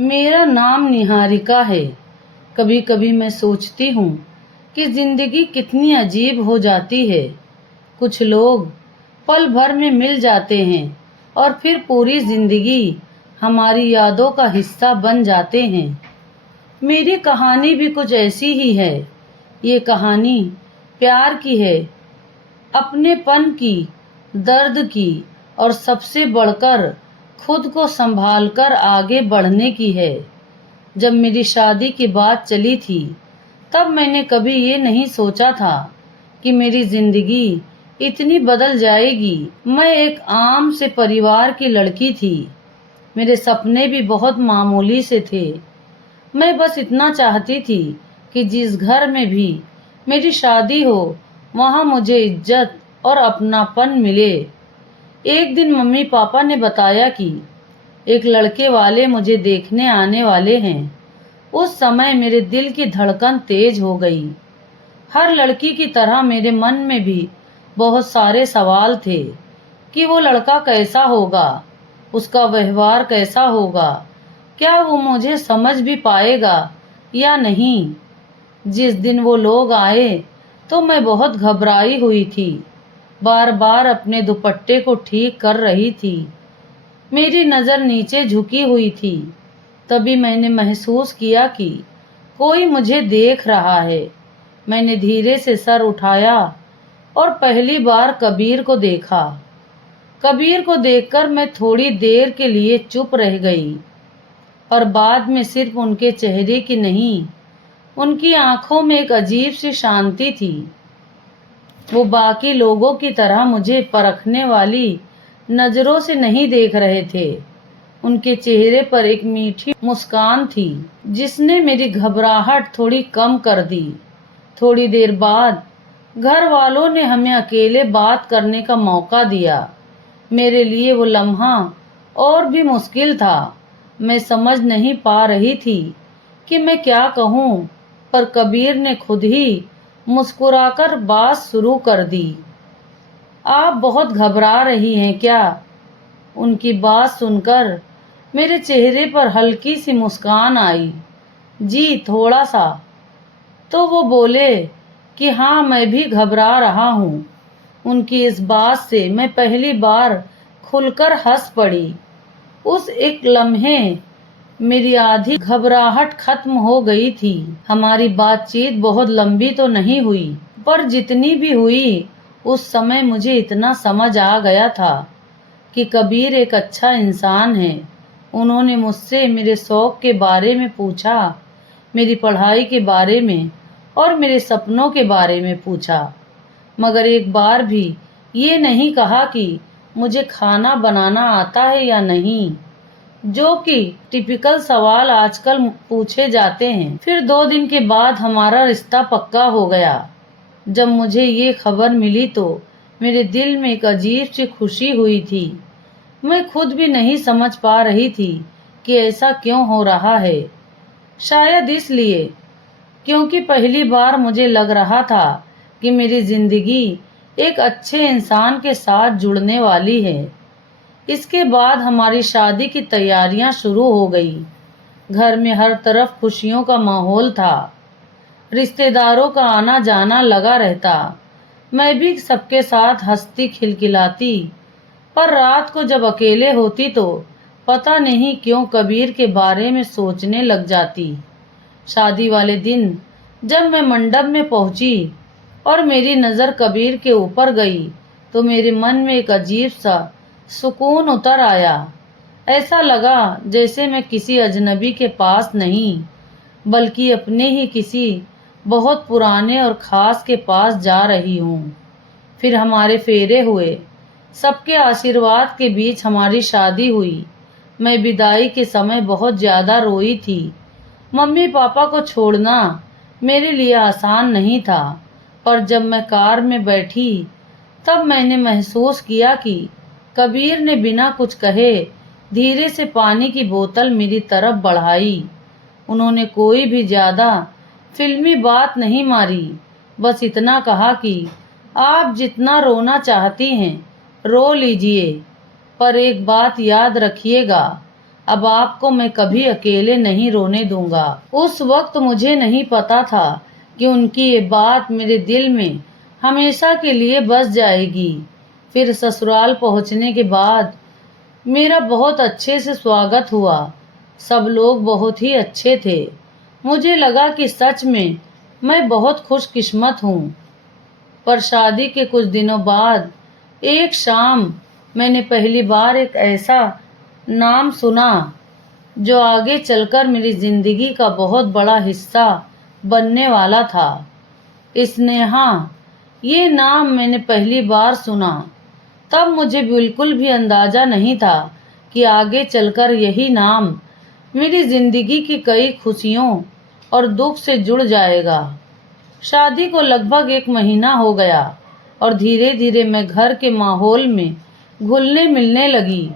मेरा नाम निहारिका है। कभी कभी मैं सोचती हूँ कि ज़िंदगी कितनी अजीब हो जाती है। कुछ लोग पल भर में मिल जाते हैं और फिर पूरी ज़िंदगी हमारी यादों का हिस्सा बन जाते हैं। मेरी कहानी भी कुछ ऐसी ही है। ये कहानी प्यार की है, अपनेपन की, दर्द की और सबसे बढ़कर खुद को संभालकर आगे बढ़ने की है। जब मेरी शादी की बात चली थी तब मैंने कभी ये नहीं सोचा था कि मेरी जिंदगी इतनी बदल जाएगी। मैं एक आम से परिवार की लड़की थी। मेरे सपने भी बहुत मामूली से थे। मैं बस इतना चाहती थी कि जिस घर में भी मेरी शादी हो वहाँ मुझे इज्जत और अपनापन मिले। एक दिन मम्मी पापा ने बताया कि एक लड़के वाले मुझे देखने आने वाले हैं। उस समय मेरे दिल की धड़कन तेज हो गई। हर लड़की की तरह मेरे मन में भी बहुत सारे सवाल थे कि वो लड़का कैसा होगा, उसका व्यवहार कैसा होगा, क्या वो मुझे समझ भी पाएगा या नहीं। जिस दिन वो लोग आए तो मैं बहुत घबराई हुई थी। बार बार अपने दुपट्टे को ठीक कर रही थी। मेरी नज़र नीचे झुकी हुई थी। तभी मैंने महसूस किया कि कोई मुझे देख रहा है। मैंने धीरे से सर उठाया और पहली बार कबीर को देखा। कबीर को देखकर मैं थोड़ी देर के लिए चुप रह गई, और बाद में सिर्फ उनके चेहरे की नहीं, उनकी आंखों में एक अजीब सी शांति थी। वो बाकी लोगों की तरह मुझे परखने वाली नजरों से नहीं देख रहे थे। उनके चेहरे पर एक मीठी मुस्कान थी जिसने मेरी घबराहट थोड़ी कम कर दी। थोड़ी देर बाद घर वालों ने हमें अकेले बात करने का मौका दिया। मेरे लिए वो लम्हा और भी मुश्किल था। मैं समझ नहीं पा रही थी कि मैं क्या कहूँ, पर कबीर ने खुद ही मुस्कुराकर बात शुरू कर दी। आप बहुत घबरा रही हैं क्या? उनकी बात सुनकर मेरे चेहरे पर हल्की सी मुस्कान आई। जी थोड़ा सा। तो वो बोले कि हाँ, मैं भी घबरा रहा हूँ। उनकी इस बात से मैं पहली बार खुलकर हंस पड़ी। उस एक लम्हे मेरी आधी घबराहट खत्म हो गई थी। हमारी बातचीत बहुत लंबी तो नहीं हुई, पर जितनी भी हुई उस समय मुझे इतना समझ आ गया था कि कबीर एक अच्छा इंसान है। उन्होंने मुझसे मेरे शौक के बारे में पूछा, मेरी पढ़ाई के बारे में और मेरे सपनों के बारे में पूछा, मगर एक बार भी ये नहीं कहा कि मुझे खाना बनाना आता है या नहीं, जो कि टिपिकल सवाल आजकल पूछे जाते हैं। फिर 2 दिन के बाद हमारा रिश्ता पक्का हो गया। जब मुझे ये खबर मिली तो मेरे दिल में एक अजीब सी खुशी हुई थी। मैं खुद भी नहीं समझ पा रही थी कि ऐसा क्यों हो रहा है। शायद इसलिए क्योंकि पहली बार मुझे लग रहा था कि मेरी जिंदगी एक अच्छे इंसान के साथ जुड़ने वाली है। इसके बाद हमारी शादी की तैयारियां शुरू हो गई। घर में हर तरफ खुशियों का माहौल था। रिश्तेदारों का आना जाना लगा रहता। मैं भी सबके साथ हंसती खिलखिलाती, पर रात को जब अकेले होती तो पता नहीं क्यों कबीर के बारे में सोचने लग जाती। शादी वाले दिन जब मैं मंडप में पहुंची और मेरी नज़र कबीर के ऊपर गई तो मेरे मन में एक अजीब सा सुकून उतर आया। ऐसा लगा जैसे मैं किसी अजनबी के पास नहीं, बल्कि अपने ही किसी बहुत पुराने और ख़ास के पास जा रही हूँ। फिर हमारे फेरे हुए। सबके आशीर्वाद के बीच हमारी शादी हुई। मैं विदाई के समय बहुत ज़्यादा रोई थी। मम्मी पापा को छोड़ना मेरे लिए आसान नहीं था, पर जब मैं कार में बैठी तब मैंने महसूस किया कि कबीर ने बिना कुछ कहे धीरे से पानी की बोतल मेरी तरफ बढ़ाई। उन्होंने कोई भी ज़्यादा फिल्मी बात नहीं मारी, बस इतना कहा कि आप जितना रोना चाहती हैं रो लीजिए, पर एक बात याद रखिएगा, अब आपको मैं कभी अकेले नहीं रोने दूंगा। उस वक्त मुझे नहीं पता था कि उनकी ये बात मेरे दिल में हमेशा के लिए बस जाएगी। फिर ससुराल पहुंचने के बाद मेरा बहुत अच्छे से स्वागत हुआ। सब लोग बहुत ही अच्छे थे। मुझे लगा कि सच में मैं बहुत खुशकिस्मत हूँ। पर शादी के कुछ दिनों बाद एक शाम मैंने पहली बार एक ऐसा नाम सुना जो आगे चलकर मेरी जिंदगी का बहुत बड़ा हिस्सा बनने वाला था। स्नेहा, ये नाम मैंने पहली बार सुना तब मुझे बिल्कुल भी अंदाजा नहीं था कि आगे चलकर यही नाम मेरी जिंदगी की कई खुशियों और दुख से जुड़ जाएगा। शादी को लगभग 1 महीना हो गया और धीरे धीरे मैं घर के माहौल में घुलने मिलने लगी।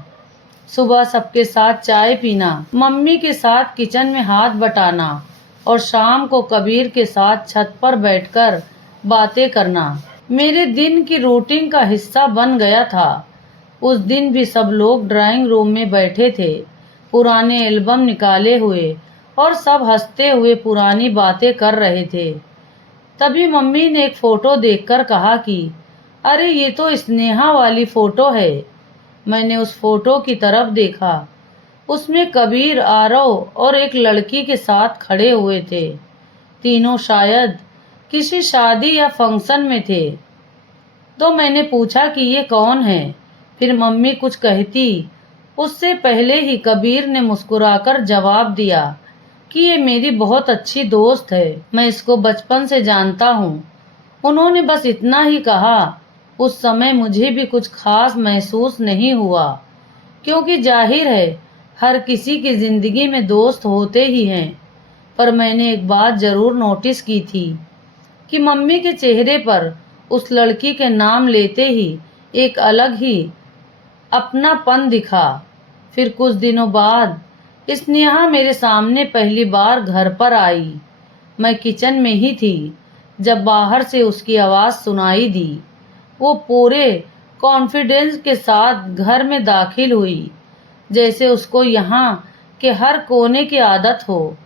सुबह सबके साथ चाय पीना, मम्मी के साथ किचन में हाथ बटाना और शाम को कबीर के साथ छत पर बैठकर बातें करना मेरे दिन की रूटीन का हिस्सा बन गया था। उस दिन भी सब लोग ड्राइंग रूम में बैठे थे, पुराने एल्बम निकाले हुए, और सब हंसते हुए पुरानी बातें कर रहे थे। तभी मम्मी ने एक फोटो देखकर कहा कि अरे ये तो स्नेहा वाली फोटो है। मैंने उस फोटो की तरफ देखा। उसमें कबीर, आरव और एक लड़की के साथ खड़े हुए थे। तीनों शायद किसी शादी या फंक्शन में थे। तो मैंने पूछा कि ये कौन है। फिर मम्मी कुछ कहती उससे पहले ही कबीर ने मुस्कुराकर जवाब दिया कि ये मेरी बहुत अच्छी दोस्त है, मैं इसको बचपन से जानता हूँ। उन्होंने बस इतना ही कहा। उस समय मुझे भी कुछ खास महसूस नहीं हुआ, क्योंकि जाहिर है हर किसी की जिंदगी में दोस्त होते ही हैं। पर मैंने एक बात जरूर नोटिस की थी कि मम्मी के चेहरे पर उस लड़की के नाम लेते ही एक अलग ही अपनापन दिखा। फिर कुछ दिनों बाद स्नेहा मेरे सामने पहली बार घर पर आई। मैं किचन में ही थी जब बाहर से उसकी आवाज़ सुनाई दी। वो पूरे कॉन्फिडेंस के साथ घर में दाखिल हुई, जैसे उसको यहाँ के हर कोने की आदत हो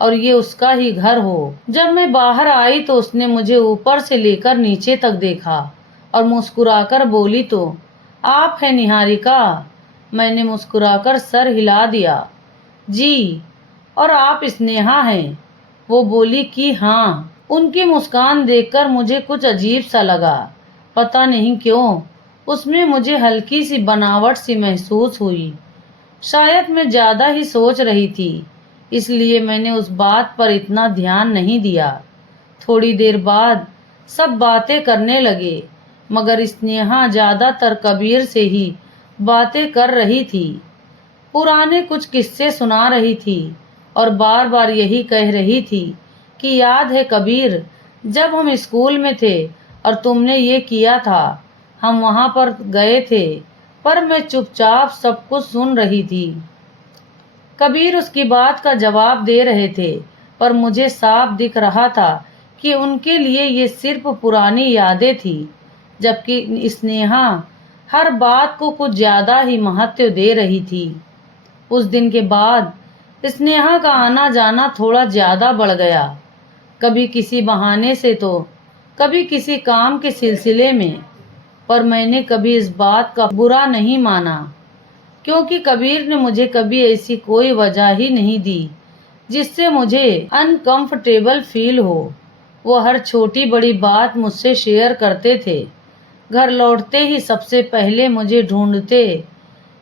और ये उसका ही घर हो। जब मैं बाहर आई तो उसने मुझे ऊपर से लेकर नीचे तक देखा और मुस्कुराकर बोली, तो आप हैं निहारिका? मैंने मुस्कुराकर सर हिला दिया। जी, और आप स्नेहा हैं? वो बोली कि हाँ। उनकी मुस्कान देखकर मुझे कुछ अजीब सा लगा। पता नहीं क्यों उसमें मुझे हल्की सी बनावट सी महसूस हुई। शायद मैं ज़्यादा ही सोच रही थी, इसलिए मैंने उस बात पर इतना ध्यान नहीं दिया। थोड़ी देर बाद सब बातें करने लगे, मगर स्नेहा ज़्यादातर कबीर से ही बातें कर रही थी। पुराने कुछ किस्से सुना रही थी और बार बार यही कह रही थी कि याद है कबीर, जब हम स्कूल में थे और तुमने ये किया था, हम वहाँ पर गए थे। पर मैं चुपचाप सब कुछ सुन रही थी। कबीर उसकी बात का जवाब दे रहे थे, पर मुझे साफ दिख रहा था कि उनके लिए ये सिर्फ पुरानी यादें थी, जबकि स्नेहा हर बात को कुछ ज़्यादा ही महत्व दे रही थी। उस दिन के बाद स्नेहा का आना जाना थोड़ा ज़्यादा बढ़ गया, कभी किसी बहाने से तो कभी किसी काम के सिलसिले में। पर मैंने कभी इस बात का बुरा नहीं माना, क्योंकि कबीर ने मुझे कभी ऐसी कोई वजह ही नहीं दी जिससे मुझे अनकंफर्टेबल फील हो। वो हर छोटी बड़ी बात मुझसे शेयर करते थे। घर लौटते ही सबसे पहले मुझे ढूंढते,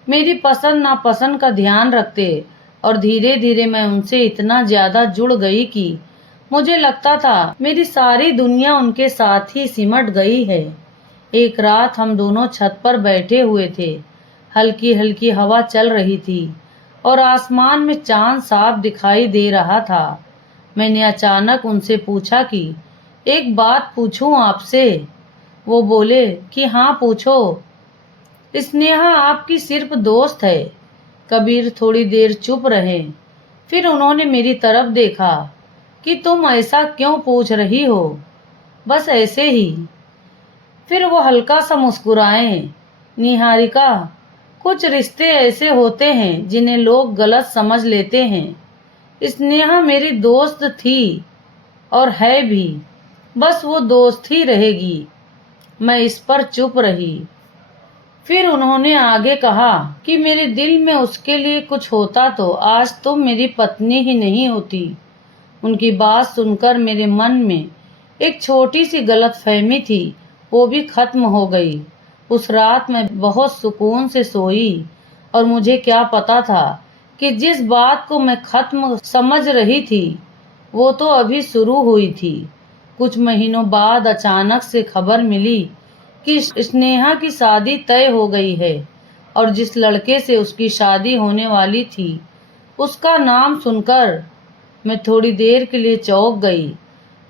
मेरी पसंद नापसंद का ध्यान रखते, और धीरे धीरे मैं उनसे इतना ज़्यादा जुड़ गई कि मुझे लगता था मेरी सारी दुनिया उनके साथ ही सिमट गई है। एक रात हम दोनों छत पर बैठे हुए थे। हल्की हल्की हवा चल रही थी और आसमान में चांद साफ दिखाई दे रहा था। मैंने अचानक उनसे पूछा कि एक बात पूछूं आपसे। वो बोले कि हाँ पूछो। स्नेहा आपकी सिर्फ दोस्त है। कबीर थोड़ी देर चुप रहे, फिर उन्होंने मेरी तरफ देखा कि तुम ऐसा क्यों पूछ रही हो? बस ऐसे ही। फिर वो हल्का सा मुस्कुराए। निहारिका, कुछ रिश्ते ऐसे होते हैं जिन्हें लोग गलत समझ लेते हैं। स्नेहा मेरी दोस्त थी और है भी, बस वो दोस्त ही रहेगी। मैं इस पर चुप रही। फिर उन्होंने आगे कहा कि मेरे दिल में उसके लिए कुछ होता तो आज तुम मेरी पत्नी ही नहीं होती। उनकी बात सुनकर मेरे मन में एक छोटी सी गलतफहमी थी, वो भी खत्म हो गई। उस रात मैं बहुत सुकून से सोई और मुझे क्या पता था कि जिस बात को मैं खत्म समझ रही थी वो तो अभी शुरू हुई थी। कुछ महीनों बाद अचानक से खबर मिली कि स्नेहा की शादी तय हो गई है और जिस लड़के से उसकी शादी होने वाली थी उसका नाम सुनकर मैं थोड़ी देर के लिए चौंक गई।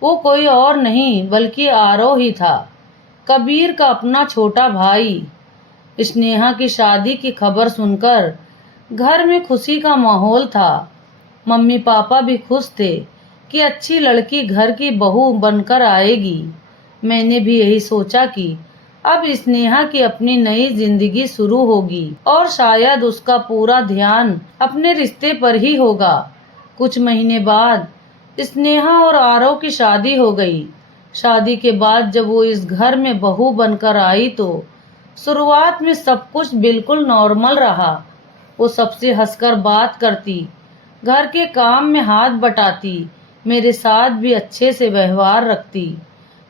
वो कोई और नहीं बल्कि आरव ही था, कबीर का अपना छोटा भाई। स्नेहा की शादी की खबर सुनकर घर में खुशी का माहौल था। मम्मी पापा भी खुश थे कि अच्छी लड़की घर की बहू बनकर आएगी। मैंने भी यही सोचा कि अब स्नेहा की अपनी नई जिंदगी शुरू होगी और शायद उसका पूरा ध्यान अपने रिश्ते पर ही होगा। कुछ महीने बाद स्नेहा और आरव की शादी हो गई। शादी के बाद जब वो इस घर में बहू बनकर आई तो शुरुआत में सब कुछ बिल्कुल नॉर्मल रहा। वो सबसे हंसकर बात करती, घर के काम में हाथ बटाती, मेरे साथ भी अच्छे से व्यवहार रखती।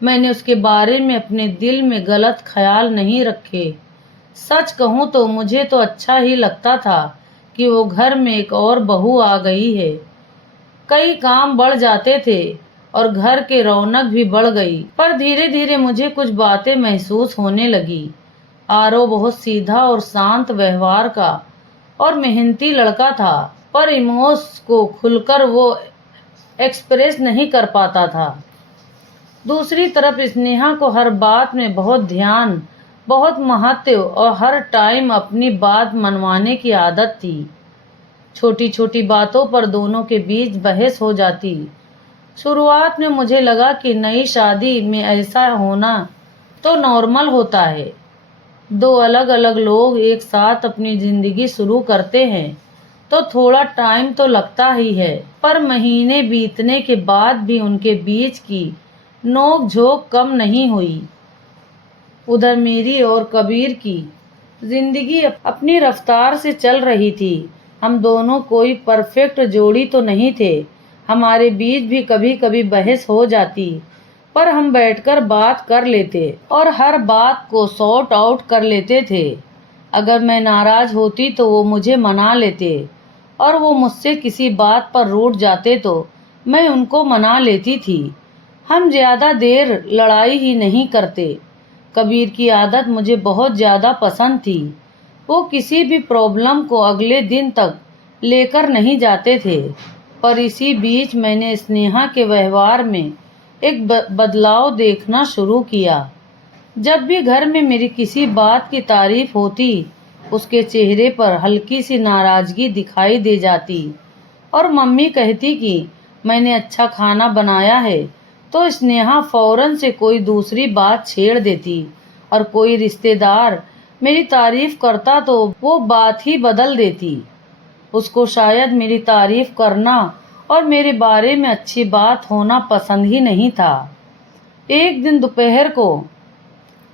मैंने उसके बारे में अपने दिल में गलत ख्याल नहीं रखे। सच कहूँ तो मुझे तो अच्छा ही लगता था कि वो घर में एक और बहू आ गई है। कई काम बढ़ जाते थे और घर के रौनक भी बढ़ गई, पर धीरे धीरे मुझे कुछ बातें महसूस होने लगी। आरव बहुत सीधा और शांत व्यवहार का और मेहनती लड़का था, पर इमोशंस को खुलकर वो एक्सप्रेस नहीं कर पाता था। दूसरी तरफ स्नेहा को हर बात में बहुत ध्यान, बहुत महत्व और हर टाइम अपनी बात मनवाने की आदत थी। छोटी छोटी बातों पर दोनों के बीच बहस हो जाती। शुरुआत में मुझे लगा कि नई शादी में ऐसा होना तो नॉर्मल होता है। दो अलग अलग लोग एक साथ अपनी जिंदगी शुरू करते हैं तो थोड़ा टाइम तो लगता ही है, पर महीने बीतने के बाद भी उनके बीच की नोक झोंक कम नहीं हुई। उधर मेरी और कबीर की जिंदगी अपनी रफ्तार से चल रही थी। हम दोनों कोई परफेक्ट जोड़ी तो नहीं थे। हमारे बीच भी कभी कभी बहस हो जाती, पर हम बैठकर बात कर लेते और हर बात को सॉर्ट आउट कर लेते थे। अगर मैं नाराज होती तो वो मुझे मना लेते और वो मुझसे किसी बात पर रूठ जाते तो मैं उनको मना लेती थी। हम ज़्यादा देर लड़ाई ही नहीं करते। कबीर की आदत मुझे बहुत ज़्यादा पसंद थी। वो किसी भी प्रॉब्लम को अगले दिन तक लेकर नहीं जाते थे, पर इसी बीच मैंने स्नेहा के व्यवहार में एक बदलाव देखना शुरू किया। जब भी घर में मेरी किसी बात की तारीफ होती, उसके चेहरे पर हल्की सी नाराजगी दिखाई दे जाती और मम्मी कहती कि मैंने अच्छा खाना बनाया है तो स्नेहा फौरन से कोई दूसरी बात छेड़ देती और कोई रिश्तेदार मेरी तारीफ करता तो वो बात ही बदल देती। उसको शायद मेरी तारीफ करना और मेरे बारे में अच्छी बात होना पसंद ही नहीं था। एक दिन दोपहर को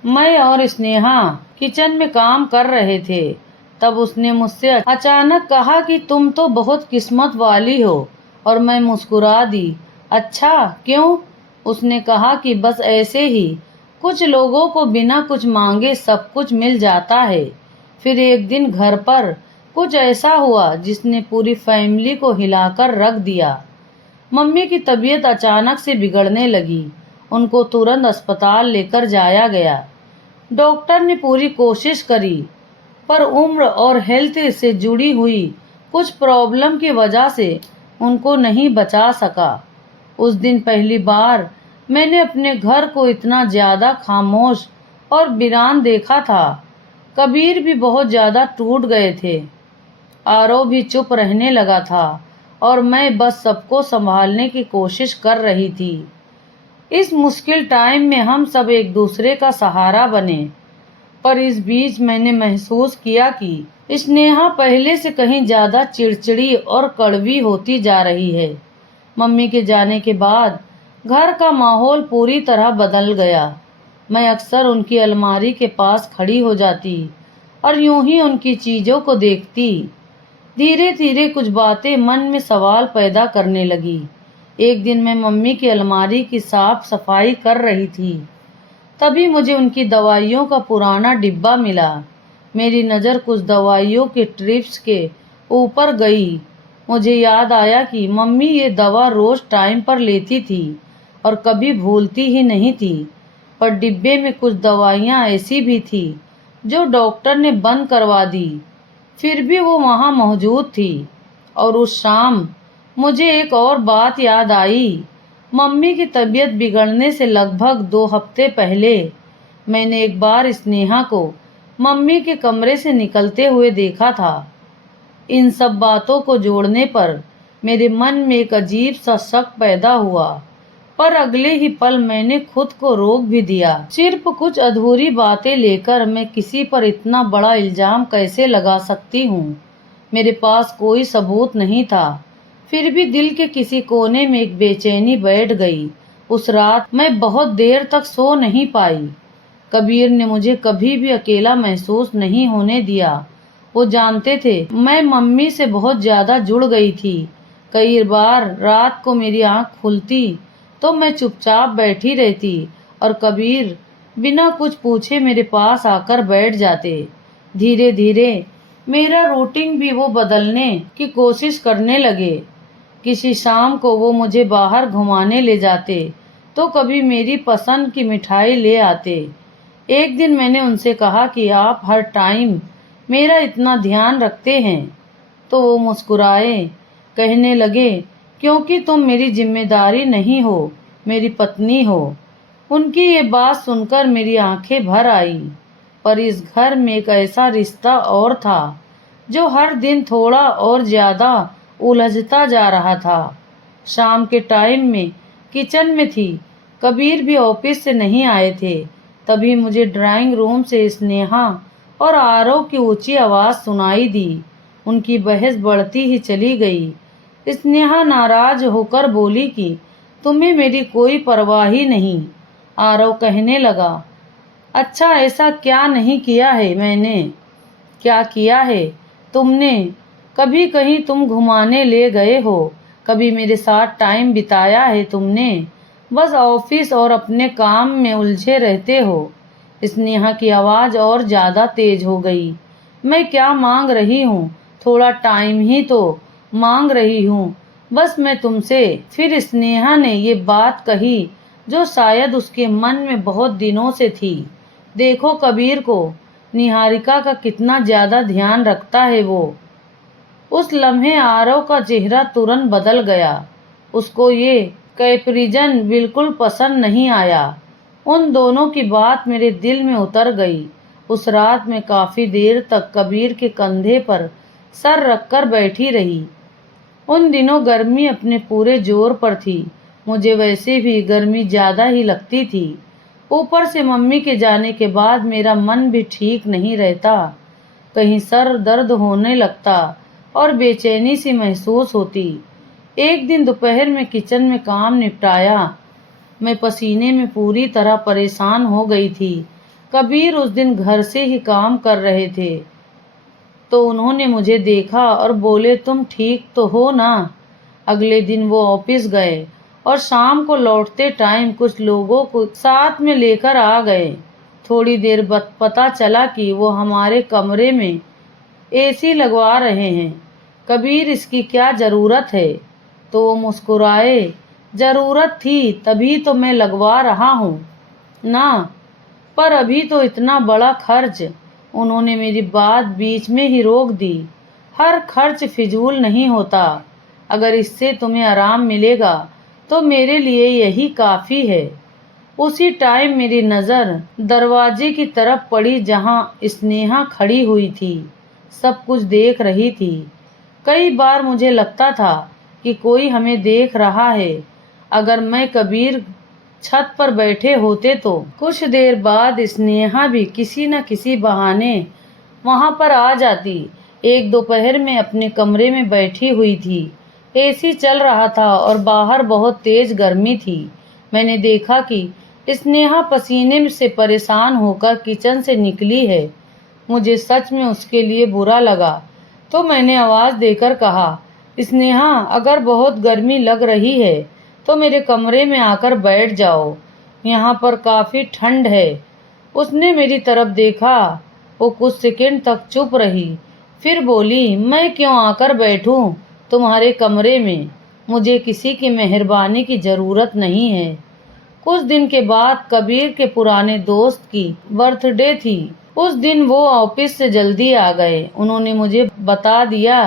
मैं और स्नेहा किचन में काम कर रहे थे, तब उसने मुझसे अचानक कहा कि तुम तो बहुत किस्मत वाली हो, और मैं मुस्कुरा दी। अच्छा क्यों? उसने कहा कि बस ऐसे ही, कुछ लोगों को बिना कुछ मांगे सब कुछ मिल जाता है। फिर एक दिन घर पर कुछ ऐसा हुआ जिसने पूरी फैमिली को हिलाकर रख दिया। मम्मी की तबीयत अचानक से बिगड़ने लगी। उनको तुरंत अस्पताल लेकर जाया गया। डॉक्टर ने पूरी कोशिश करी, पर उम्र और हेल्थ से जुड़ी हुई कुछ प्रॉब्लम की वजह से उनको नहीं बचा सका। उस दिन पहली बार मैंने अपने घर को इतना ज़्यादा खामोश और वीरान देखा था। कबीर भी बहुत ज़्यादा टूट गए थे, आरव भी चुप रहने लगा था और मैं बस सबको संभालने की कोशिश कर रही थी। इस मुश्किल टाइम में हम सब एक दूसरे का सहारा बने, पर इस बीच मैंने महसूस किया कि स्नेहा पहले से कहीं ज़्यादा चिड़चिड़ी और कड़वी होती जा रही है। मम्मी के जाने के बाद घर का माहौल पूरी तरह बदल गया। मैं अक्सर उनकी अलमारी के पास खड़ी हो जाती और यूं ही उनकी चीज़ों को देखती। धीरे धीरे कुछ बातें मन में सवाल पैदा करने लगी। एक दिन मैं मम्मी की अलमारी की साफ सफाई कर रही थी, तभी मुझे उनकी दवाइयों का पुराना डिब्बा मिला। मेरी नज़र कुछ दवाइयों के ट्रिप्स के ऊपर गई। मुझे याद आया कि मम्मी ये दवा रोज़ टाइम पर लेती थी और कभी भूलती ही नहीं थी। पर डिब्बे में कुछ दवाइयाँ ऐसी भी थी जो डॉक्टर ने बंद करवा दी, फिर भी वो वहाँ मौजूद थी। और उस शाम मुझे एक और बात याद आई। मम्मी की तबीयत बिगड़ने से लगभग 2 हफ्ते पहले मैंने एक बार स्नेहा को मम्मी के कमरे से निकलते हुए देखा था। इन सब बातों को जोड़ने पर मेरे मन में एक अजीब सा शक पैदा हुआ, पर अगले ही पल मैंने खुद को रोक भी दिया। सिर्फ कुछ अधूरी बातें लेकर मैं किसी पर इतना बड़ा इल्जाम कैसे लगा सकती हूँ। मेरे पास कोई सबूत नहीं था, फिर भी दिल के किसी कोने में एक बेचैनी बैठ गई। उस रात मैं बहुत देर तक सो नहीं पाई। कबीर ने मुझे कभी भी अकेला महसूस नहीं होने दिया। वो जानते थे मैं मम्मी से बहुत ज़्यादा जुड़ गई थी। कई बार रात को मेरी आंख खुलती तो मैं चुपचाप बैठी रहती और कबीर बिना कुछ पूछे मेरे पास आकर बैठ जाते। धीरे धीरे मेरा रूटीन भी वो बदलने की कोशिश करने लगे। किसी शाम को वो मुझे बाहर घुमाने ले जाते तो कभी मेरी पसंद की मिठाई ले आते। एक दिन मैंने उनसे कहा कि आप हर टाइम मेरा इतना ध्यान रखते हैं, तो वो मुस्कुराए। कहने लगे, क्योंकि तुम मेरी जिम्मेदारी नहीं हो, मेरी पत्नी हो। उनकी ये बात सुनकर मेरी आंखें भर आई। पर इस घर में एक ऐसा रिश्ता और था जो हर दिन थोड़ा और ज़्यादा उलझता जा रहा था। शाम के टाइम में किचन में थी, कबीर भी ऑफिस से नहीं आए थे। तभी मुझे ड्राइंग रूम से स्नेहा और आरव की ऊंची आवाज़ सुनाई दी। उनकी बहस बढ़ती ही चली गई। स्नेहा नाराज होकर बोली कि तुम्हें मेरी कोई परवाह ही नहीं। आरव कहने लगा, अच्छा ऐसा क्या नहीं किया है मैंने? क्या किया है तुमने? कभी कहीं तुम घुमाने ले गए हो, कभी मेरे साथ टाइम बिताया है तुमने? बस ऑफिस और अपने काम में उलझे रहते हो। स्नेहा की आवाज़ और ज़्यादा तेज हो गई। मैं क्या मांग रही हूँ? थोड़ा टाइम ही तो मांग रही हूँ, बस मैं तुमसे। फिर स्नेहा ने ये बात कही जो शायद उसके मन में बहुत दिनों से थी। देखो कबीर को निहारिका का कितना ज़्यादा ध्यान रखता है वो। उस लम्हे आरव का चेहरा तुरंत बदल गया। उसको ये कैप्रिजन बिल्कुल पसंद नहीं आया। उन दोनों की बात मेरे दिल में उतर गई। उस रात मैं काफ़ी देर तक कबीर के कंधे पर सर रखकर बैठी रही। उन दिनों गर्मी अपने पूरे जोर पर थी। मुझे वैसे भी गर्मी ज़्यादा ही लगती थी। ऊपर से मम्मी के जाने के बाद मेरा मन भी ठीक नहीं रहता। कहीं सर दर्द होने लगता और बेचैनी सी महसूस होती। एक दिन दोपहर में किचन में काम निपटाया। मैं पसीने में पूरी तरह परेशान हो गई थी। कबीर उस दिन घर से ही काम कर रहे थे, तो उन्होंने मुझे देखा और बोले, तुम ठीक तो हो ना? अगले दिन वो ऑफिस गए और शाम को लौटते टाइम कुछ लोगों को साथ में लेकर आ गए। थोड़ी देर बाद पता चला कि वो हमारे कमरे में एसी लगवा रहे हैं। कबीर, इसकी क्या ज़रूरत है? तो वो मुस्कुराए, ज़रूरत थी तभी तो मैं लगवा रहा हूँ ना, पर अभी तो इतना बड़ा खर्च। उन्होंने मेरी बात बीच में ही रोक दी। हर खर्च फिजूल नहीं होता। अगर इससे तुम्हें आराम मिलेगा तो मेरे लिए यही काफ़ी है। उसी टाइम मेरी नज़र दरवाजे की तरफ पड़ी जहाँ स्नेहा खड़ी हुई थी, सब कुछ देख रही थी। कई बार मुझे लगता था कि कोई हमें देख रहा है। अगर मैं कबीर छत पर बैठे होते तो कुछ देर बाद स्नेहा भी किसी न किसी बहाने वहाँ पर आ जाती। एक दोपहर में अपने कमरे में बैठी हुई थी। एसी चल रहा था और बाहर बहुत तेज गर्मी थी। मैंने देखा कि स्नेहा पसीने से परेशान होकर किचन से निकली है। मुझे सच में उसके लिए बुरा लगा, तो मैंने आवाज़ देकर कहा, स्नेहा, अगर बहुत गर्मी लग रही है तो मेरे कमरे में आकर बैठ जाओ, यहाँ पर काफ़ी ठंड है। उसने मेरी तरफ देखा। वो कुछ सेकंड तक चुप रही, फिर बोली, मैं क्यों आकर बैठूं तुम्हारे कमरे में? मुझे किसी की मेहरबानी की ज़रूरत नहीं है। कुछ दिन के बाद कबीर के पुराने दोस्त की बर्थडे थी। उस दिन वो ऑफिस से जल्दी आ गए। उन्होंने मुझे बता दिया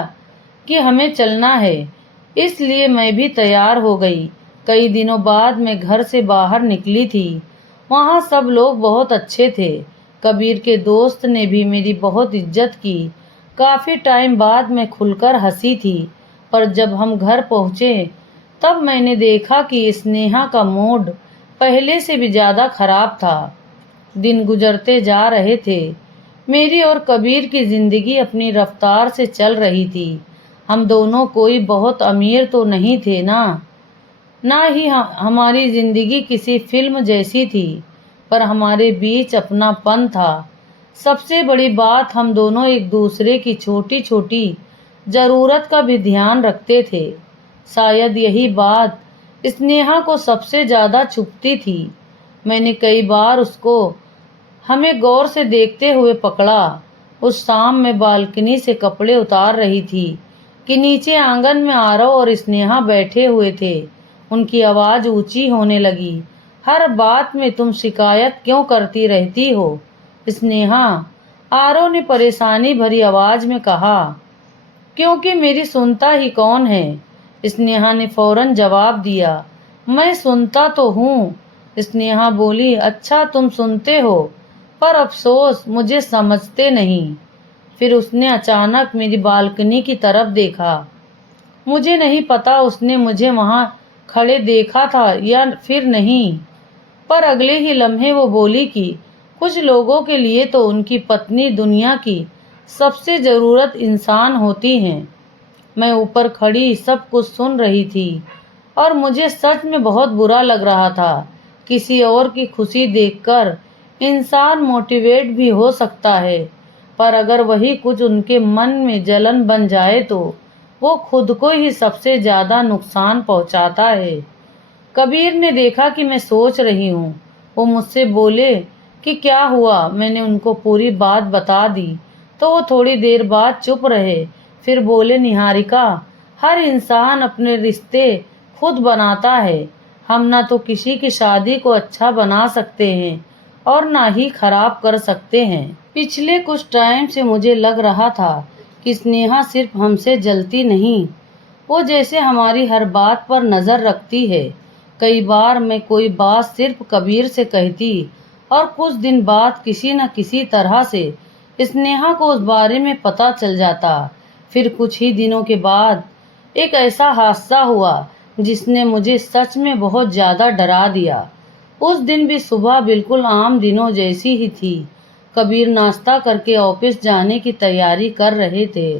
कि हमें चलना है, इसलिए मैं भी तैयार हो गई। कई दिनों बाद मैं घर से बाहर निकली थी। वहाँ सब लोग बहुत अच्छे थे। कबीर के दोस्त ने भी मेरी बहुत इज्जत की। काफ़ी टाइम बाद मैं खुलकर हंसी थी, पर जब हम घर पहुँचे तब मैंने देखा कि स्नेहा का मूड पहले से भी ज़्यादा खराब था। दिन गुजरते जा रहे थे। मेरी और कबीर की ज़िंदगी अपनी रफ्तार से चल रही थी। हम दोनों कोई बहुत अमीर तो नहीं थे ना ही हमारी ज़िंदगी किसी फिल्म जैसी थी, पर हमारे बीच अपनापन था। सबसे बड़ी बात, हम दोनों एक दूसरे की छोटी छोटी ज़रूरत का भी ध्यान रखते थे। शायद यही बात स्नेहा को सबसे ज़्यादा चुभती थी। मैंने कई बार उसको हमें गौर से देखते हुए पकड़ा। उस शाम मैं बालकनी से कपड़े उतार रही थी कि नीचे आंगन में आरव और स्नेहा बैठे हुए थे। उनकी आवाज़ ऊंची होने लगी। हर बात में तुम शिकायत क्यों करती रहती हो स्नेहा? आरव ने परेशानी भरी आवाज़ में कहा। क्योंकि मेरी सुनता ही कौन है? स्नेहा ने फौरन जवाब दिया। मैं सुनता तो हूँ। स्नेहा बोली, अच्छा तुम सुनते हो, पर अफसोस मुझे समझते नहीं। फिर उसने अचानक मेरी बालकनी की तरफ देखा। मुझे नहीं पता उसने मुझे वहाँ खड़े देखा था या फिर नहीं, पर अगले ही लम्हे वो बोली कि कुछ लोगों के लिए तो उनकी पत्नी दुनिया की सबसे ज़रूरत इंसान होती हैं। मैं ऊपर खड़ी सब कुछ सुन रही थी और मुझे सच में बहुत बुरा लग रहा था। किसी और की खुशी देखकर इंसान मोटिवेट भी हो सकता है, पर अगर वही कुछ उनके मन में जलन बन जाए तो वो खुद को ही सबसे ज़्यादा नुकसान पहुंचाता है। कबीर ने देखा कि मैं सोच रही हूँ। वो मुझसे बोले कि क्या हुआ। मैंने उनको पूरी बात बता दी तो वो थोड़ी देर बाद चुप रहे। फिर बोले, निहारिका, हर इंसान अपने रिश्ते खुद बनाता है। हम ना तो किसी की शादी को अच्छा बना सकते हैं और ना ही खराब कर सकते हैं। पिछले कुछ टाइम से मुझे लग रहा था कि स्नेहा सिर्फ हमसे जलती नहीं, वो जैसे हमारी हर बात पर नज़र रखती है। कई बार मैं कोई बात सिर्फ कबीर से कहती और कुछ दिन बाद किसी न किसी तरह से स्नेहा को उस बारे में पता चल जाता। फिर कुछ ही दिनों के बाद एक ऐसा हादसा हुआ जिसने मुझे सच में बहुत ज़्यादा डरा दिया। उस दिन भी सुबह बिल्कुल आम दिनों जैसी ही थी। कबीर नाश्ता करके ऑफिस जाने की तैयारी कर रहे थे।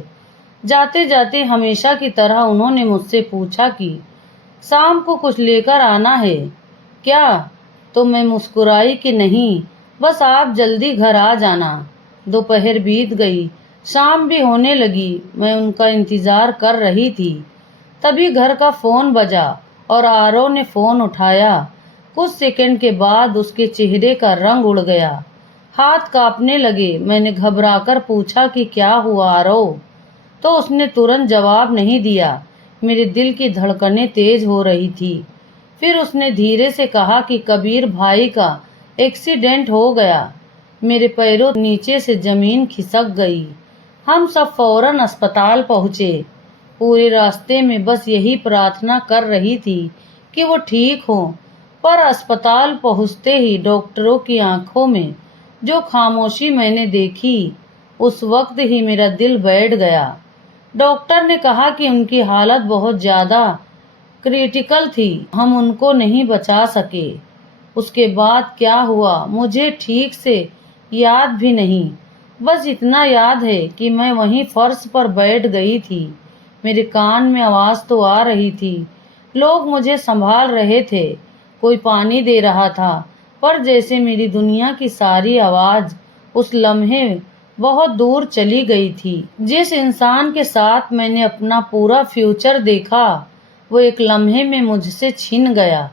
जाते जाते हमेशा की तरह उन्होंने मुझसे पूछा कि शाम को कुछ लेकर आना है क्या? तो मैं मुस्कुराई कि नहीं, बस आप जल्दी घर आ जाना। दोपहर बीत गई, शाम भी होने लगी। मैं उनका इंतज़ार कर रही थी। तभी घर का फ़ोन बजा और आरव ने फ़ोन उठाया। कुछ सेकंड के बाद उसके चेहरे का रंग उड़ गया, हाथ कांपने लगे। मैंने घबराकर पूछा कि क्या हुआ आरव? तो उसने तुरंत जवाब नहीं दिया। मेरे दिल की धड़कनें तेज हो रही थी। फिर उसने धीरे से कहा कि कबीर भाई का एक्सीडेंट हो गया। मेरे पैरों नीचे से ज़मीन खिसक गई। हम सब फौरन अस्पताल पहुँचे। पूरे रास्ते में बस यही प्रार्थना कर रही थी कि वो ठीक हो। पर अस्पताल पहुँचते ही डॉक्टरों की आंखों में जो खामोशी मैंने देखी, उस वक्त ही मेरा दिल बैठ गया। डॉक्टर ने कहा कि उनकी हालत बहुत ज़्यादा क्रिटिकल थी, हम उनको नहीं बचा सके। उसके बाद क्या हुआ मुझे ठीक से याद भी नहीं। बस इतना याद है कि मैं वहीं फर्श पर बैठ गई थी। मेरे कान में आवाज़ तो आ रही थी, लोग मुझे संभाल रहे थे, कोई पानी दे रहा था, पर जैसे मेरी दुनिया की सारी आवाज़ उस लम्हे बहुत दूर चली गई थी। जिस इंसान के साथ मैंने अपना पूरा फ्यूचर देखा, वो एक लम्हे में मुझसे छिन गया।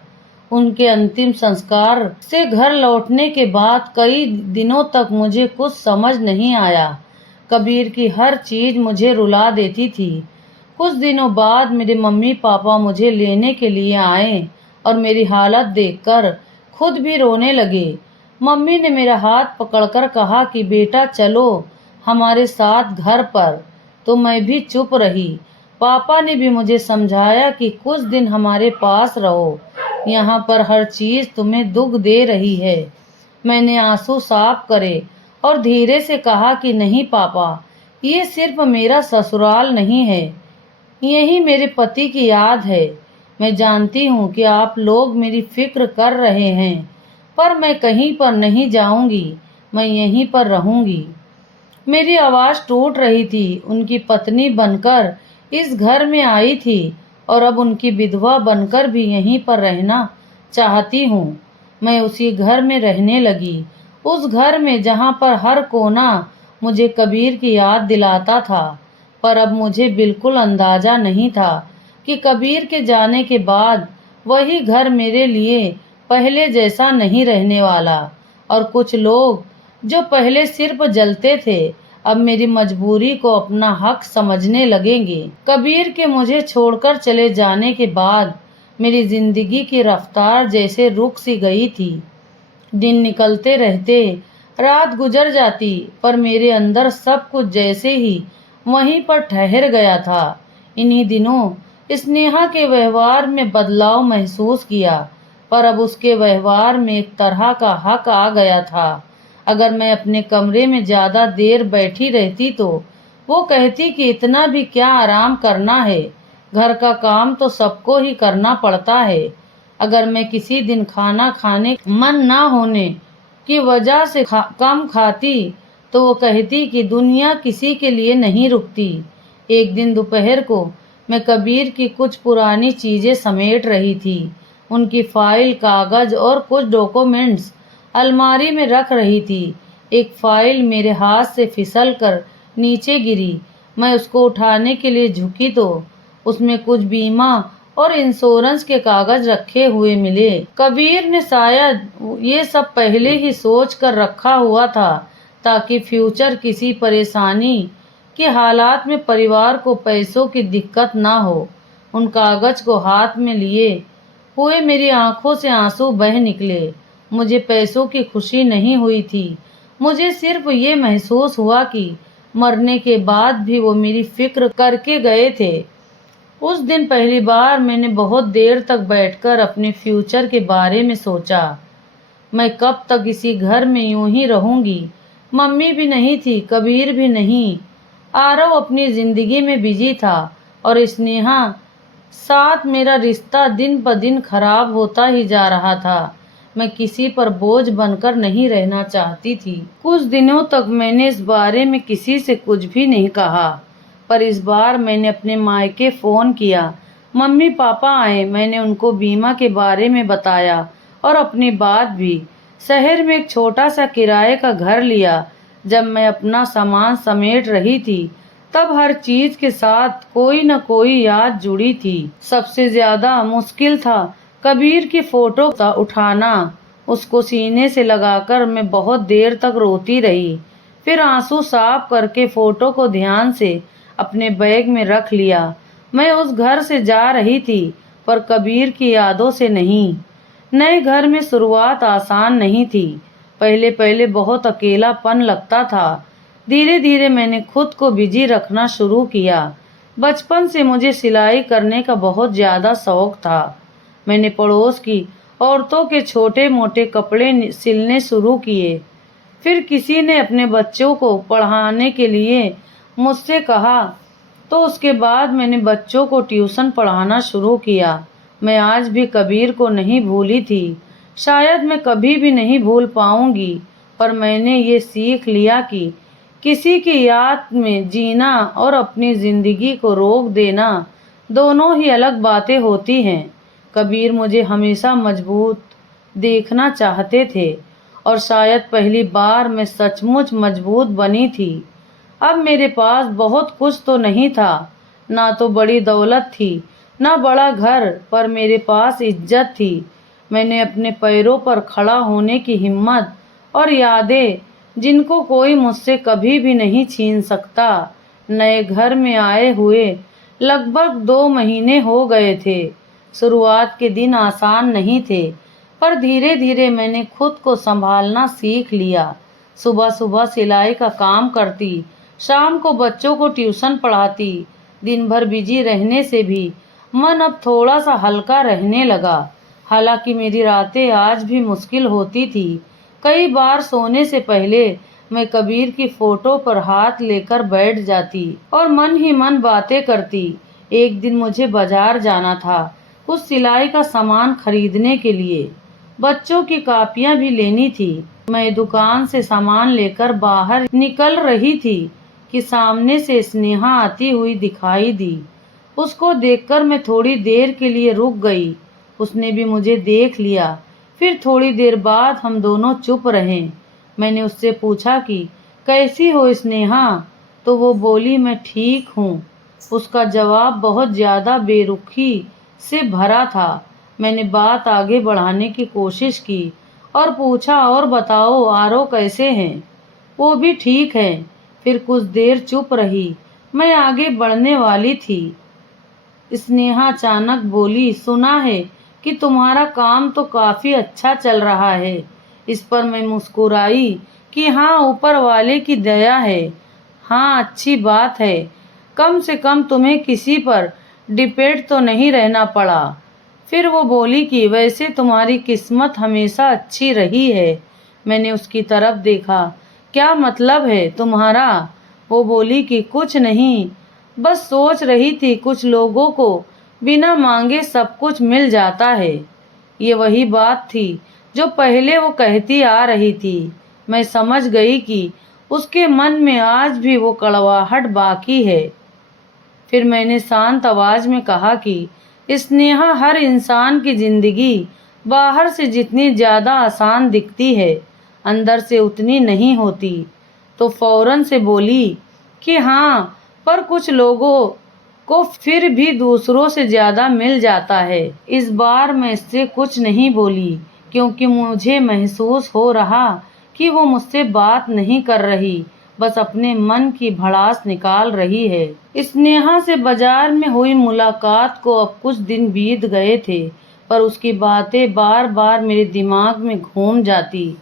उनके अंतिम संस्कार से घर लौटने के बाद कई दिनों तक मुझे कुछ समझ नहीं आया। कबीर की हर चीज़ मुझे रुला देती थी। कुछ दिनों बाद मेरे मम्मी पापा मुझे लेने के लिए आए और मेरी हालत देखकर खुद भी रोने लगे। मम्मी ने मेरा हाथ पकड़कर कहा कि बेटा चलो हमारे साथ घर पर, तो मैं भी चुप रही। पापा ने भी मुझे समझाया कि कुछ दिन हमारे पास रहो, यहाँ पर हर चीज़ तुम्हें दुख दे रही है। मैंने आंसू साफ करे और धीरे से कहा कि नहीं पापा, ये सिर्फ मेरा ससुराल नहीं है, यही मेरे पति की याद है। मैं जानती हूँ कि आप लोग मेरी फिक्र कर रहे हैं, पर मैं कहीं पर नहीं जाऊंगी, मैं यहीं पर रहूंगी। मेरी आवाज़ टूट रही थी। उनकी पत्नी बनकर इस घर में आई थी और अब उनकी विधवा बनकर भी यहीं पर रहना चाहती हूँ। मैं उसी घर में रहने लगी, उस घर में जहाँ पर हर कोना मुझे कबीर की याद दिलाता था। पर अब मुझे बिल्कुल अंदाजा नहीं था कि कबीर के जाने के बाद वही घर मेरे लिए पहले जैसा नहीं रहने वाला, और कुछ लोग जो पहले सिर्फ जलते थे अब मेरी मजबूरी को अपना हक समझने लगेंगे। कबीर के मुझे छोड़कर चले जाने के बाद मेरी जिंदगी की रफ्तार जैसे रुक सी गई थी। दिन निकलते रहते, रात गुजर जाती, पर मेरे अंदर सब कुछ जैसे ही वहीं पर ठहर गया था। इन्हीं दिनों स्नेहा के व्यवहार में बदलाव महसूस किया, पर अब उसके व्यवहार में एक तरह का हक आ गया था। अगर मैं अपने कमरे में ज़्यादा देर बैठी रहती तो वो कहती कि इतना भी क्या आराम करना है, घर का काम तो सबको ही करना पड़ता है। अगर मैं किसी दिन खाना खाने मन ना होने की वजह से कम खाती तो वो कहती कि दुनिया किसी के लिए नहीं रुकती। एक दिन दोपहर को मैं कबीर की कुछ पुरानी चीज़ें समेट रही थी। उनकी फाइल, कागज़ और कुछ डॉक्यूमेंट्स अलमारी में रख रही थी। एक फाइल मेरे हाथ से फिसल कर नीचे गिरी। मैं उसको उठाने के लिए झुकी तो उसमें कुछ बीमा और इंश्योरेंस के कागज रखे हुए मिले। कबीर ने शायद ये सब पहले ही सोच कर रखा हुआ था ताकि फ्यूचर किसी परेशानी के हालात में परिवार को पैसों की दिक्कत ना हो। उन कागज को हाथ में लिए हुए मेरी आंखों से आंसू बह निकले। मुझे पैसों की खुशी नहीं हुई थी, मुझे सिर्फ ये महसूस हुआ कि मरने के बाद भी वो मेरी फिक्र करके गए थे। उस दिन पहली बार मैंने बहुत देर तक बैठकर अपने फ्यूचर के बारे में सोचा। मैं कब तक इसी घर में यूं ही रहूंगी। मम्मी भी नहीं थी, कबीर भी नहीं। आरव अपनी जिंदगी में बिजी था और स्नेहा साथ मेरा रिश्ता दिन ब दिन खराब होता ही जा रहा था। मैं किसी पर बोझ बनकर नहीं रहना चाहती थी। कुछ दिनों तक मैंने इस बारे में किसी से कुछ भी नहीं कहा, पर इस बार मैंने अपने मायके फ़ोन किया। मम्मी पापा आए, मैंने उनको बीमा के बारे में बताया और अपनी बात भी। शहर में एक छोटा सा किराए का घर लिया। जब मैं अपना सामान समेट रही थी तब हर चीज़ के साथ कोई न कोई याद जुड़ी थी। सबसे ज़्यादा मुश्किल था कबीर की फ़ोटो का उठाना। उसको सीने से लगाकर मैं बहुत देर तक रोती रही, फिर आंसू साफ करके फ़ोटो को ध्यान से अपने बैग में रख लिया। मैं उस घर से जा रही थी, पर कबीर की यादों से नहीं। नए घर में शुरुआत आसान नहीं थी। पहले पहले बहुत अकेलापन लगता था। धीरे धीरे मैंने खुद को बिजी रखना शुरू किया। बचपन से मुझे सिलाई करने का बहुत ज़्यादा शौक था। मैंने पड़ोस की औरतों के छोटे मोटे कपड़े सिलने शुरू किए। फिर किसी ने अपने बच्चों को पढ़ाने के लिए मुझसे कहा, तो उसके बाद मैंने बच्चों को ट्यूशन पढ़ाना शुरू किया। मैं आज भी कबीर को नहीं भूली थी, शायद मैं कभी भी नहीं भूल पाऊंगी, पर मैंने ये सीख लिया कि किसी की याद में जीना और अपनी ज़िंदगी को रोक देना दोनों ही अलग बातें होती हैं। कबीर मुझे हमेशा मजबूत देखना चाहते थे और शायद पहली बार मैं सचमुच मजबूत बनी थी। अब मेरे पास बहुत कुछ तो नहीं था, ना तो बड़ी दौलत थी, ना बड़ा घर, पर मेरे पास इज्जत थी। मैंने अपने पैरों पर खड़ा होने की हिम्मत और यादें जिनको कोई मुझसे कभी भी नहीं छीन सकता। नए घर में आए हुए लगभग 2 महीने हो गए थे। शुरुआत के दिन आसान नहीं थे, पर धीरे धीरे मैंने खुद को संभालना सीख लिया। सुबह सुबह सिलाई का काम करती, शाम को बच्चों को ट्यूशन पढ़ाती। दिन भर बिजी रहने से भी मन अब थोड़ा सा हल्का रहने लगा। हालांकि मेरी रातें आज भी मुश्किल होती थी। कई बार सोने से पहले मैं कबीर की फोटो पर हाथ लेकर बैठ जाती और मन ही मन बातें करती। एक दिन मुझे बाजार जाना था, कुछ सिलाई का सामान खरीदने के लिए। बच्चों की कापियां भी लेनी थी। मैं दुकान से सामान लेकर बाहर निकल रही थी कि सामने से स्नेहा आती हुई दिखाई दी। उसको देखकर मैं थोड़ी देर के लिए रुक गई। उसने भी मुझे देख लिया। फिर थोड़ी देर बाद हम दोनों चुप रहे। मैंने उससे पूछा कि कैसी हो स्नेहा, तो वो बोली मैं ठीक हूँ। उसका जवाब बहुत ज़्यादा बेरुखी से भरा था। मैंने बात आगे बढ़ाने की कोशिश की और पूछा और बताओ आरो कैसे हैं। वो भी ठीक है। फिर कुछ देर चुप रही। मैं आगे बढ़ने वाली थी, स्नेहा अचानक बोली सुना है कि तुम्हारा काम तो काफी अच्छा चल रहा है। इस पर मैं मुस्कुराई कि हाँ, ऊपर वाले की दया है। हाँ, अच्छी बात है। कम से कम तुम्हें किसी पर डिपेंड तो नहीं रहना पड़ा। फिर वो बोली कि वैसे तुम्हारी किस्मत हमेशा अच्छी रही है। मैंने उसकी तरफ देखा। क्या मतलब है तुम्हारा? वो बोली कि कुछ नहीं, बस सोच रही थी कुछ लोगों को बिना मांगे सब कुछ मिल जाता है। ये वही बात थी जो पहले वो कहती आ रही थी। मैं समझ गई कि उसके मन में आज भी वो कड़वाहट बाकी है। फिर मैंने शांत आवाज में कहा कि स्नेहा, हर इंसान की जिंदगी बाहर से जितनी ज़्यादा आसान दिखती है, अंदर से उतनी नहीं होती। तो फौरन से बोली कि हाँ, पर कुछ लोगों को फिर भी दूसरों से ज़्यादा मिल जाता है। इस बार मैं इससे कुछ नहीं बोली क्योंकि मुझे महसूस हो रहा कि वो मुझसे बात नहीं कर रही, बस अपने मन की भड़ास निकाल रही है। स्नेहा से बाजार में हुई मुलाकात को अब कुछ दिन बीत गए थे, पर उसकी बातें बार बार मेरे दिमाग में घूम जाती।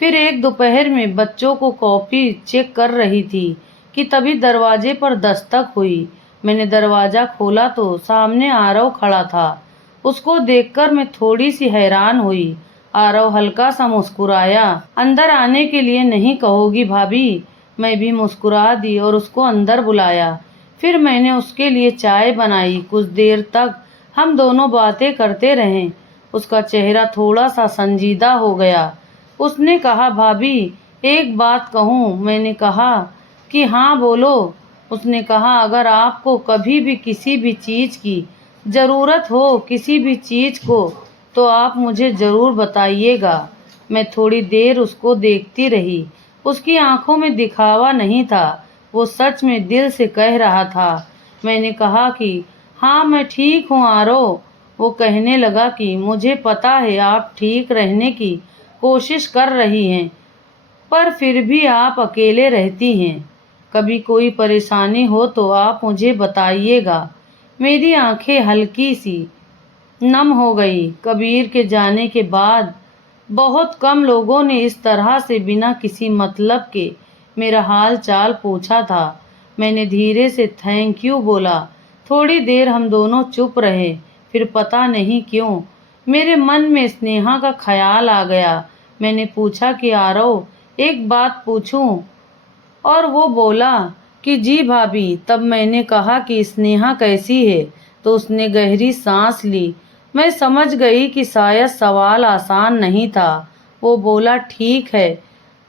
फिर एक दोपहर में बच्चों को कॉपी चेक कर रही थी कि तभी दरवाजे पर दस्तक हुई। मैंने दरवाज़ा खोला तो सामने आरव खड़ा था। उसको देखकर मैं थोड़ी सी हैरान हुई। आरव हल्का सा मुस्कुराया। अंदर आने के लिए नहीं कहोगी भाभी? मैं भी मुस्कुरा दी और उसको अंदर बुलाया। फिर मैंने उसके लिए चाय बनाई। कुछ देर तक हम दोनों बातें करते रहे। उसका चेहरा थोड़ा सा संजीदा हो गया। उसने कहा भाभी, एक बात कहूँ? मैंने कहा कि हाँ बोलो। उसने कहा अगर आपको कभी भी किसी भी चीज़ की ज़रूरत हो, किसी भी चीज़ को, तो आप मुझे ज़रूर बताइएगा। मैं थोड़ी देर उसको देखती रही। उसकी आंखों में दिखावा नहीं था, वो सच में दिल से कह रहा था। मैंने कहा कि हाँ, मैं ठीक हूँ आरो। वो कहने लगा कि मुझे पता है आप ठीक रहने की कोशिश कर रही हैं, पर फिर भी आप अकेले रहती हैं। कभी कोई परेशानी हो तो आप मुझे बताइएगा। मेरी आंखें हल्की सी नम हो गई। कबीर के जाने के बाद बहुत कम लोगों ने इस तरह से बिना किसी मतलब के मेरा हाल चाल पूछा था। मैंने धीरे से थैंक यू बोला। थोड़ी देर हम दोनों चुप रहे। फिर पता नहीं क्यों मेरे मन में स्नेहा का ख्याल आ गया। मैंने पूछा कि आरव, एक बात पूछूं? और वो बोला कि जी भाभी। तब मैंने कहा कि स्नेहा कैसी है, तो उसने गहरी सांस ली। मैं समझ गई कि शायद सवाल आसान नहीं था। वो बोला ठीक है,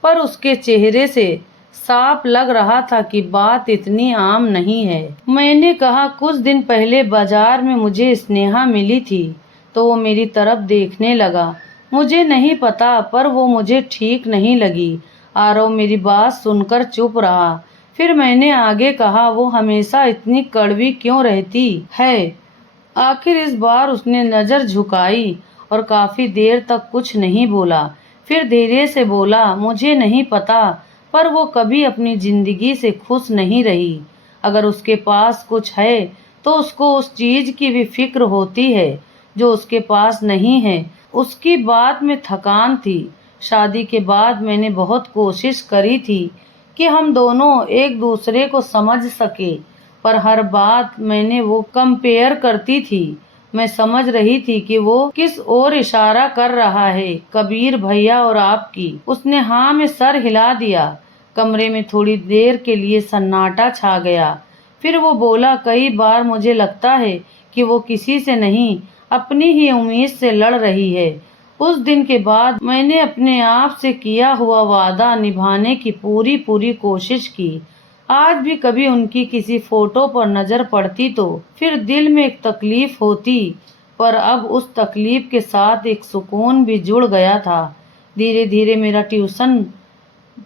पर उसके चेहरे से साफ लग रहा था कि बात इतनी आम नहीं है। मैंने कहा, कुछ दिन पहले बाजार में मुझे स्नेहा मिली थी। तो वो मेरी तरफ देखने लगा। मुझे नहीं पता, पर वो मुझे ठीक नहीं लगी। आरव मेरी बात सुनकर चुप रहा। फिर मैंने आगे कहा, वो हमेशा इतनी कड़वी क्यों रहती है? आखिर इस बार उसने नज़र झुकाई और काफ़ी देर तक कुछ नहीं बोला। फिर धीरे से बोला, मुझे नहीं पता, पर वो कभी अपनी ज़िंदगी से खुश नहीं रही। अगर उसके पास कुछ है तो उसको उस चीज़ की भी फिक्र होती है जो उसके पास नहीं है। उसकी बात में थकान थी। शादी के बाद मैंने बहुत कोशिश करी थी कि हम दोनों एक दूसरे को समझ सके, पर हर बात मैंने वो कंपेयर करती थी। मैं समझ रही थी कि वो किस ओर इशारा कर रहा है, कबीर भैया और आपकी। उसने हाँ में सर हिला दिया। कमरे में थोड़ी देर के लिए सन्नाटा छा गया। फिर वो बोला, कई बार मुझे लगता है कि वो किसी से नहीं, अपनी ही उम्मीद से लड़ रही है। उस दिन के बाद मैंने अपने आप से किया हुआ वादा निभाने की पूरी पूरी कोशिश की। आज भी कभी उनकी किसी फोटो पर नजर पड़ती तो फिर दिल में एक तकलीफ होती, पर अब उस तकलीफ के साथ एक सुकून भी जुड़ गया था। धीरे धीरे मेरा ट्यूशन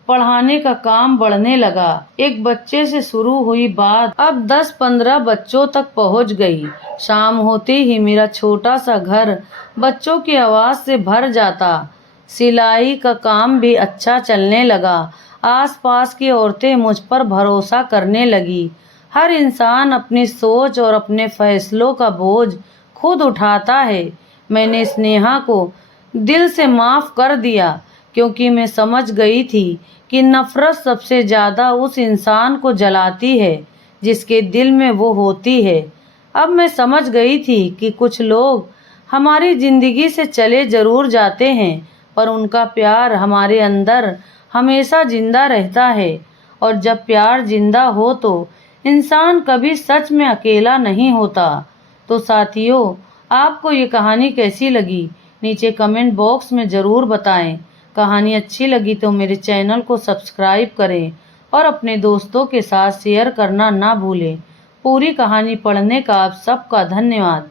पढ़ाने का काम बढ़ने लगा। एक बच्चे से शुरू हुई बात अब 10-15 बच्चों तक पहुंच गई। शाम होते ही मेरा छोटा सा घर बच्चों की आवाज़ से भर जाता। सिलाई का काम भी अच्छा चलने लगा। आसपास की औरतें मुझ पर भरोसा करने लगी। हर इंसान अपनी सोच और अपने फैसलों का बोझ खुद उठाता है। मैंने स्नेहा को दिल से माफ़ कर दिया, क्योंकि मैं समझ गई थी कि नफ़रत सबसे ज़्यादा उस इंसान को जलाती है जिसके दिल में वो होती है। अब मैं समझ गई थी कि कुछ लोग हमारी ज़िंदगी से चले ज़रूर जाते हैं, पर उनका प्यार हमारे अंदर हमेशा ज़िंदा रहता है। और जब प्यार ज़िंदा हो तो इंसान कभी सच में अकेला नहीं होता। तो साथियों, आपको ये कहानी कैसी लगी? नीचे कमेंट बॉक्स में ज़रूर बताएं। कहानी अच्छी लगी तो मेरे चैनल को सब्सक्राइब करें और अपने दोस्तों के साथ शेयर करना ना भूलें। पूरी कहानी पढ़ने का आप सबका धन्यवाद।